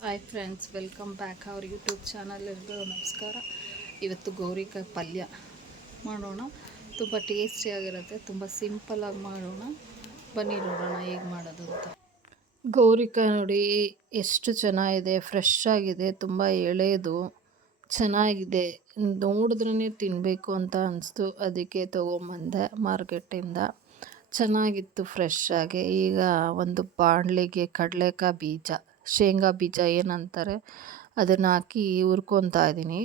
Hi friends, welcome back ಅವ್ರ YouTube channel. ಎಲ್ಲರಿಗೂ ನಮಸ್ಕಾರ. ಇವತ್ತು ಗೌರಿಕಾಯಿ ಪಲ್ಯ ಮಾಡೋಣ. ತುಂಬ ಟೇಸ್ಟಿಯಾಗಿರುತ್ತೆ, ತುಂಬ ಸಿಂಪಲಾಗಿ ಮಾಡೋಣ. ಬನ್ನಿ ನೋಡೋಣ ಹೇಗೆ ಮಾಡೋದು ಅಂತ. ಗೌರಿಕಾಯಿ ನೋಡಿ ಎಷ್ಟು ಚೆನ್ನಾಗಿದೆ, ಫ್ರೆಶ್ ಆಗಿದೆ, ತುಂಬ ಎಳೆದು ಚೆನ್ನಾಗಿದೆ. ನೋಡಿದ್ರೇ ತಿನ್ನಬೇಕು ಅಂತ ಅನಿಸ್ತು, ಅದಕ್ಕೆ ತೊಗೊಂಬಂದೆ ಮಾರ್ಕೆಟಿಂದ. ಚೆನ್ನಾಗಿತ್ತು ಫ್ರೆಶ್ ಆಗಿ. ಈಗ ಒಂದು ಬಾಣಲಿಗೆ ಕಡಲೆಕಾಯಿ ಬೀಜ, ಶೇಂಗಾ ಬೀಜ ಏನಂತಾರೆ, ಅದನ್ನು ಹಾಕಿ ಹುರ್ಕೊತಾ ಇದ್ದೀನಿ.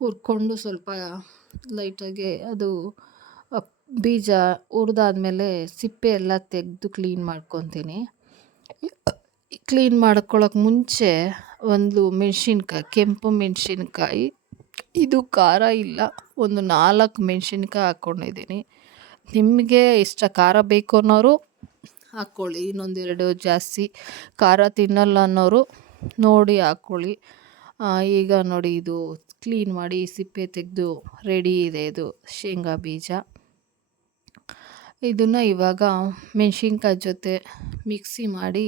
ಹುರ್ಕೊಂಡು ಸ್ವಲ್ಪ ಲೈಟಾಗಿ ಅದು ಬೀಜ ಹುರಿದಾದ್ಮೇಲೆ ಸಿಪ್ಪೆ ಎಲ್ಲ ತೆಗೆದು ಕ್ಲೀನ್ ಮಾಡ್ಕೊತೀನಿ. ಕ್ಲೀನ್ ಮಾಡ್ಕೊಳ್ಳೋಕೆ ಮುಂಚೆ ಒಂದು ಮೆಣಸಿನ್ಕಾಯಿ, ಕೆಂಪು ಮೆಣಸಿನ್ಕಾಯಿ, ಇದು ಖಾರ ಇಲ್ಲ, ಒಂದು 4 ಮೆಣಸಿನ್ಕಾಯಿ ಹಾಕ್ಕೊಂಡಿದ್ದೀನಿ. ನಿಮಗೆ ಇಷ್ಟ ಖಾರ ಬೇಕು ಅನ್ನೋರು ಹಾಕ್ಕೊಳ್ಳಿ, ಇನ್ನೊಂದೆರಡು ಜಾಸ್ತಿ ಖಾರ ತಿನ್ನಲ್ಲ ಅನ್ನೋರು ನೋಡಿ ಹಾಕ್ಕೊಳ್ಳಿ. ಈಗ ನೋಡಿ, ಇದು ಕ್ಲೀನ್ ಮಾಡಿ ಸಿಪ್ಪೆ ತೆಗೆದು ರೆಡಿ ಇದೆ ಇದು ಶೇಂಗಾ ಬೀಜ. ಇದನ್ನು ಇವಾಗ ಮೆಣಸಿನ್ಕಾಯಿ ಜೊತೆ ಮಿಕ್ಸಿ ಮಾಡಿ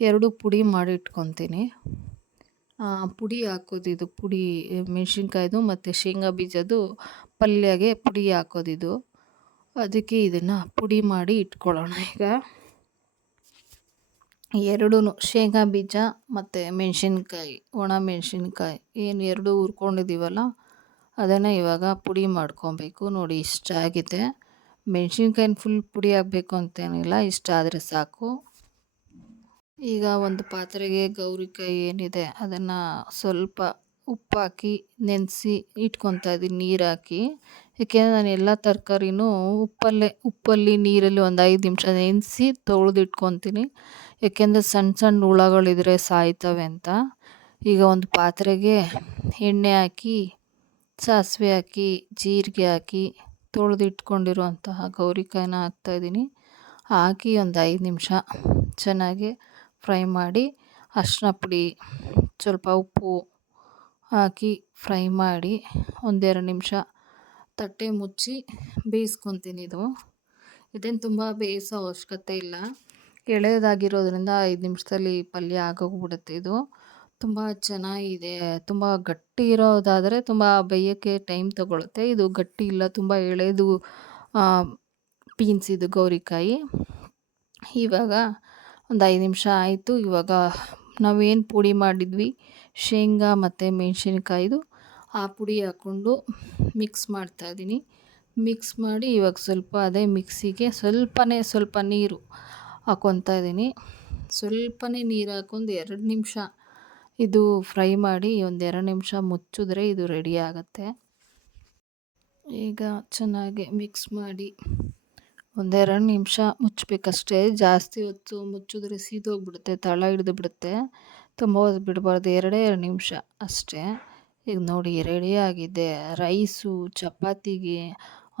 2 ಪುಡಿ ಮಾಡಿ ಇಟ್ಕೊತೀನಿ. ಪುಡಿ ಹಾಕೋದಿದು, ಪುಡಿ ಮೆಣಸಿನ್ಕಾಯ್ದು ಮತ್ತು ಶೇಂಗಾ ಬೀಜದ್ದು ಪಲ್ಯಗೆ ಪುಡಿ ಹಾಕೋದಿದು. ಅದಕ್ಕೆ ಇದನ್ನು ಪುಡಿ ಮಾಡಿ ಇಟ್ಕೊಳ್ಳೋಣ. ಈಗ ಎರಡೂ ಶೇಂಗಾ ಬೀಜ ಮತ್ತು ಮೆಣಸಿನ್ಕಾಯಿ, ಒಣ ಮೆಣಸಿನ್ಕಾಯಿ ಏನು 2 ಹುರ್ಕೊಂಡಿದ್ದೀವಲ್ಲ, ಅದನ್ನು ಇವಾಗ ಪುಡಿ ಮಾಡ್ಕೊಬೇಕು. ನೋಡಿ ಇಷ್ಟ ಆಗಿದೆ. ಮೆಣಸಿನ್ಕಾಯಿನ ಫುಲ್ ಪುಡಿ ಆಗಬೇಕು ಅಂತೇನಿಲ್ಲ, ಇಷ್ಟ ಆದರೆ ಸಾಕು. ಈಗ ಒಂದು ಪಾತ್ರೆಗೆ ಗೌರಿಕಾಯಿ ಏನಿದೆ ಅದನ್ನು ಸ್ವಲ್ಪ ಉಪ್ಪಾಕಿ ನೆನೆಸಿ ಇಟ್ಕೊತಾ ಇದ್ದೀನಿ, ನೀರು ಹಾಕಿ. ಏಕೆಂದರೆ ನಾನು ಎಲ್ಲ ತರಕಾರಿನೂ ಉಪ್ಪಲ್ಲಿ ನೀರಲ್ಲಿ ಒಂದು 5 ನಿಮಿಷ ನೆನೆಸಿ ತೊಳೆದಿಟ್ಕೊತೀನಿ. ಏಕೆಂದರೆ ಸಣ್ಣ ಸಣ್ಣ ಹುಳಗಳಿದ್ರೆ ಸಾಯ್ತವೆ ಅಂತ. ಈಗ ಒಂದು ಪಾತ್ರೆಗೆ ಎಣ್ಣೆ ಹಾಕಿ, ಸಾಸಿವೆ ಹಾಕಿ, ಜೀರಿಗೆ ಹಾಕಿ, ತೊಳೆದಿಟ್ಕೊಂಡಿರುವಂತಹ ಗೌರಿಕಾಯಿನ ಹಾಕ್ತಾಯಿದ್ದೀನಿ. ಹಾಕಿ ಒಂದು 5 ನಿಮಿಷ ಚೆನ್ನಾಗಿ ಫ್ರೈ ಮಾಡಿ, ಅರಿಶಿನ ಪುಡಿ, ಸ್ವಲ್ಪ ಉಪ್ಪು ಹಾಕಿ ಫ್ರೈ ಮಾಡಿ 1-2 ನಿಮಿಷ ತಟ್ಟೆ ಮುಚ್ಚಿ ಬೇಯಿಸ್ಕೊತೀನಿ. ಇದೇನು ತುಂಬ ಬೇಯಿಸೋ ಅವಶ್ಯಕತೆ ಇಲ್ಲ, ಎಳೆದಾಗಿರೋದ್ರಿಂದ 5 ನಿಮಿಷದಲ್ಲಿ ಪಲ್ಯ ಆಗೋಗ್ಬಿಡುತ್ತೆ. ಇದು ತುಂಬ ಚೆನ್ನಾಗಿದೆ. ತುಂಬ ಗಟ್ಟಿ ಇರೋದಾದರೆ ತುಂಬ ಬೇಯೋಕ್ಕೆ ಟೈಮ್ ತೊಗೊಳುತ್ತೆ. ಇದು ಗಟ್ಟಿ ಇಲ್ಲ, ತುಂಬ ಎಳೆದು ಬೀನ್ಸ್ ಇದು ಗೌರಿಕಾಯಿ. ಇವಾಗ ಒಂದು 5 ನಿಮಿಷ ಆಯಿತು. ಇವಾಗ ನಾವೇನು ಪುಡಿ ಮಾಡಿದ್ವಿ ಶೇಂಗಾ ಮತ್ತು ಮೆಣಸಿನ್ಕಾಯಿದು, ಆ ಪುಡಿ ಹಾಕ್ಕೊಂಡು ಮಿಕ್ಸ್ ಮಾಡ್ತಾಯಿದ್ದೀನಿ. ಮಿಕ್ಸ್ ಮಾಡಿ ಇವಾಗ ಸ್ವಲ್ಪ ಅದೇ ಮಿಕ್ಸಿಗೆ ಸ್ವಲ್ಪ ನೀರು ಹಾಕ್ಕೊತಾ ಇದ್ದೀನಿ. ಸ್ವಲ್ಪನೇ ನೀರು ಹಾಕ್ಕೊಂಡು 2 ನಿಮಿಷ ಇದು ಫ್ರೈ ಮಾಡಿ, 1-2 ನಿಮಿಷ ಮುಚ್ಚಿದ್ರೆ ಇದು ರೆಡಿ ಆಗುತ್ತೆ. ಈಗ ಚೆನ್ನಾಗಿ ಮಿಕ್ಸ್ ಮಾಡಿ 1-2 ನಿಮಿಷ ಮುಚ್ಚಬೇಕಷ್ಟೇ. ಜಾಸ್ತಿ ಹೊತ್ತು ಮುಚ್ಚಿದ್ರೆ ಸೀದೋಗ್ಬಿಡುತ್ತೆ, ತಳ ಹಿಡಿದು ಬಿಡುತ್ತೆ. ತುಂಬ ಹೊತ್ತು ಬಿಡಬಾರ್ದು, 2 ನಿಮಿಷ ಅಷ್ಟೇ. ಈಗ ನೋಡಿ ರೆಡಿಯಾಗಿದೆ. ರೈಸು ಚಪಾತಿಗೆ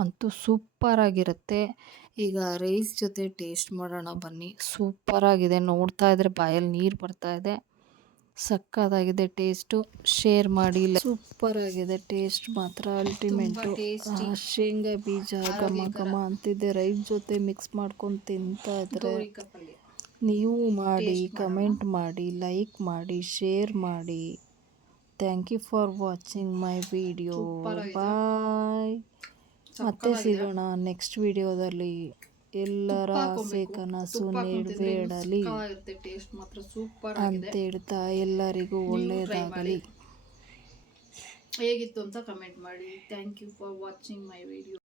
ಅಂತೂ ಸೂಪರಾಗಿರುತ್ತೆ. ಈಗ ರೈಸ್ ಜೊತೆ ಟೇಸ್ಟ್ ಮಾಡೋಣ ಬನ್ನಿ. ಸೂಪರಾಗಿದೆ, ನೋಡ್ತಾ ಇದ್ದರೆ ಬಾಯಲ್ಲಿ ನೀರು ಬರ್ತಾಯಿದೆ. ಸಕ್ಕತ್ತಾಗಿದೆ ಟೇಸ್ಟು. ಶೇರ್ ಮಾಡಿ. ಸೂಪರಾಗಿದೆ ಟೇಸ್ಟ್ ಮಾತ್ರ ಅಲ್ಟಿಮೇಟು. ಶೇಂಗಾ ಬೀಜ ಘಮ ಘಮ ಅಂತಿದ್ದೆ, ರೈಸ್ ಜೊತೆ ಮಿಕ್ಸ್ ಮಾಡ್ಕೊಂಡು ತಿಂತಾ ಇದ್ರೆ ನೀವು ಮಾಡಿ, ಕಮೆಂಟ್ ಮಾಡಿ, ಲೈಕ್ ಮಾಡಿ, ಶೇರ್ ಮಾಡಿ. Thank you for watching my video. Bye. ಮತ್ತೆ ಸಿಗೋಣ ನೆಕ್ಸ್ಟ್ ವಿಡಿಯೋದಲ್ಲಿ. ಎಲ್ಲರ ಆಸೆ ಕನಸು ನೆರವೇರಲಿ ಅಂತ ಹೇಳ್ತಾ ಎಲ್ಲರಿಗೂ ಒಳ್ಳೆಯದಾಗಲಿ. ಹೇಗಿತ್ತು ಅಂತ ಕಮೆಂಟ್ ಮಾಡಿ. Thank you for watching my video.